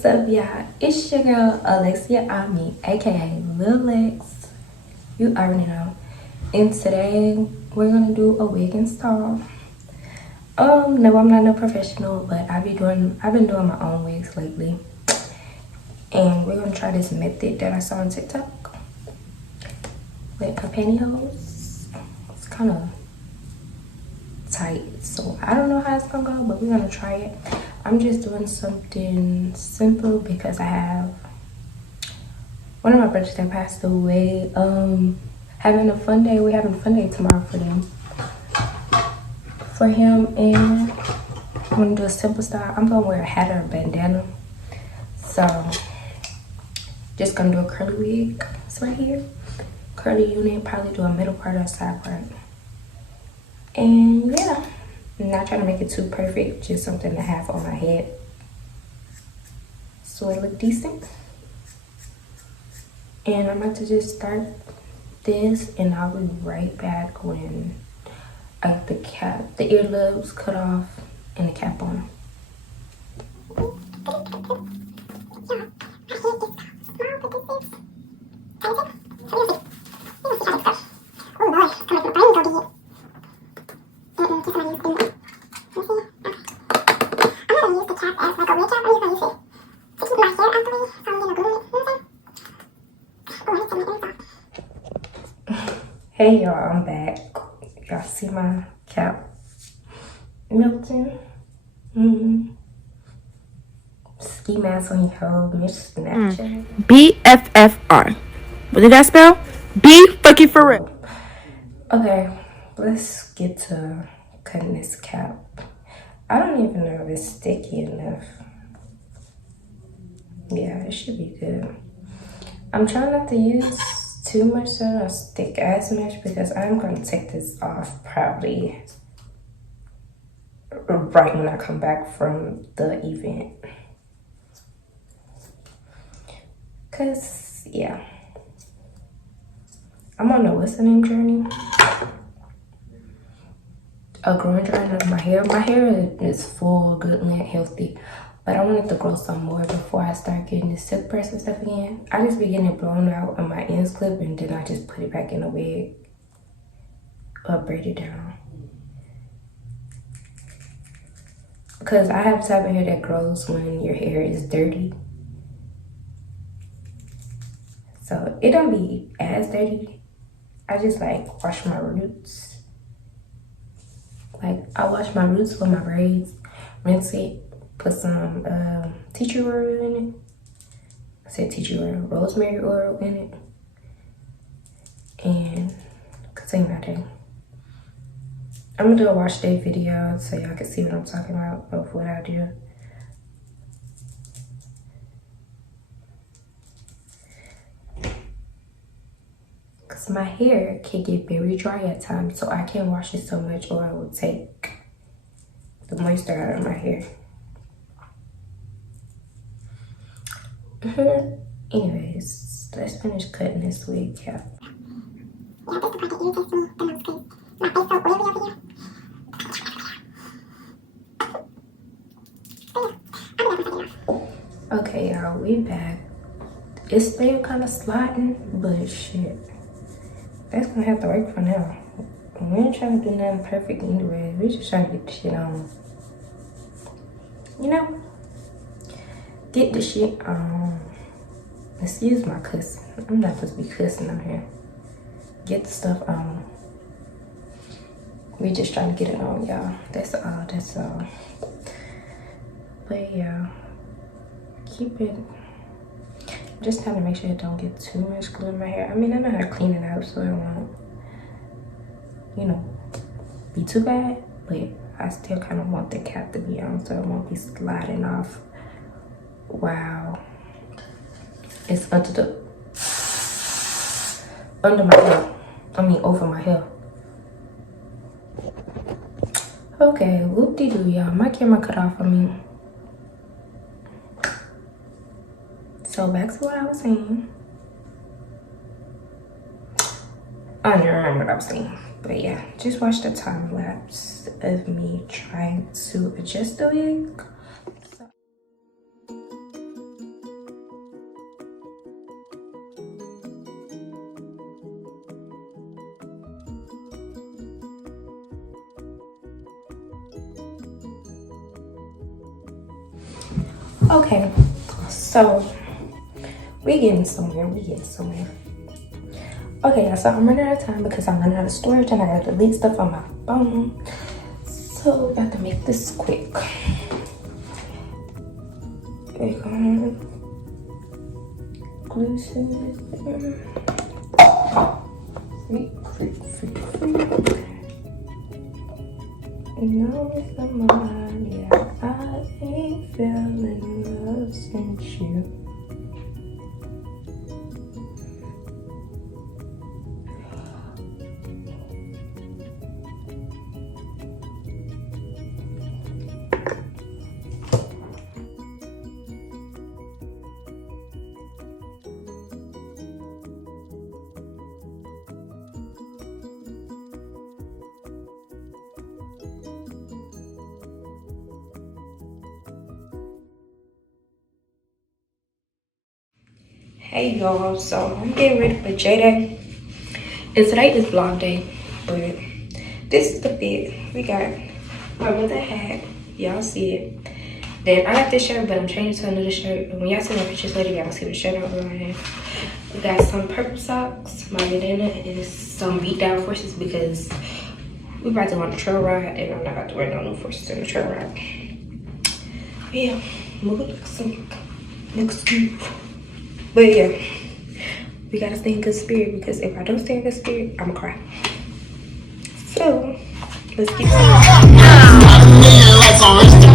What's up, y'all? It's your girl Alexia Ami, aka Lil Lex. You already know. And today we're gonna do a wig install. No, I'm not no professional, but I've been doing my own wigs lately. And we're gonna try this method that I saw on TikTok with my pantyhose. It's kind of tight, so I don't know how it's gonna go, but we're gonna try it. I'm just doing something simple because I have one of my brothers that passed away. Having a fun day. We're having a fun day tomorrow for him, and I'm gonna do a simple style. I'm gonna wear a hat or a bandana, so just gonna do a curly wig. It's right here, curly unit. Probably do a middle part or a side part, and yeah. I'm not trying to make it too perfect, just something to have on my head so it look decent. And I'm about to just start this, and I'll be right back when I get the earlobes cut off and the cap on. Hey y'all, I'm back. Y'all see my cap melting? Ski mask on your hoe, Miss Snapchat. BFFR. What did that spell? B fucking for real. Okay, let's get to cutting this cap. I don't even know if it's sticky enough. Yeah, it should be good. I'm trying not to use too much so I don't stick as much because I'm going to take this off probably right when I come back from the event. Cause yeah, I'm on a what's the name journey? A growing journey of my hair. My hair is full, good length, healthy. But I want it to grow some more before I start getting this silk press and stuff again. I just be getting it blown out on my ends clip, and then I just put it back in a wig or braid it down. Because I have type of hair that grows when your hair is dirty. So it don't be as dirty. I just like wash my roots. Like I wash my roots with my braids, rinse it, put some tea tree oil in it. I said tea tree oil, rosemary oil in it, and continue my day. I'm gonna do a wash day video so y'all can see what I'm talking about of what I do. Cause my hair can get very dry at times, so I can't wash it so much or it will take the moisture out of my hair. Anyways, let's finish cutting this wig cap. Yeah, that's the part that irritates me the most because my face so oily over here. Okay, y'all, we back. It's still kind of sliding, but shit, that's gonna have to work for now. We ain't trying to do nothing perfect anyway. We're just trying to get the shit on. You know? Get the shit on. Excuse my cussing. I'm not supposed to be cussing on here. Get the stuff on. We just trying to get it on, y'all. That's all. But yeah, keep it. Just trying to make sure it don't get too much glue in my hair. I mean, I know how to clean it out so it won't, you know, be too bad. But I still kind of want the cap to be on so it won't be sliding off. Wow. It's under my hair. I mean, over my hair. Okay, whoop-de-doo, y'all. My camera cut off on me. So back to what I was saying. I don't even remember what I was saying. But yeah, just watch the time lapse of me trying to adjust the wig. Okay, so we getting somewhere. Okay, so I'm running out of time because I'm running out of storage and I gotta delete stuff on my phone. So about to make this quick. We're gonna glue some there. Freak. No, it's not mine. Yeah, I ain't feeling love since you. Hey y'all, so I'm getting ready for J-Day. And today is vlog day, but this is the fit. We got my mother hat, y'all see it. Then I got this shirt, but I'm changing to another shirt. And when y'all see my pictures later, y'all see the shirt I'm wearing. We got some purple socks, my bandana, and some beat down forces because we about to go on a trail ride, and I'm not about to wear no new forces on the trail ride. Yeah, look cute. But yeah, we gotta stay in good spirit because if I don't stay in good spirit, I'ma cry. So let's get started.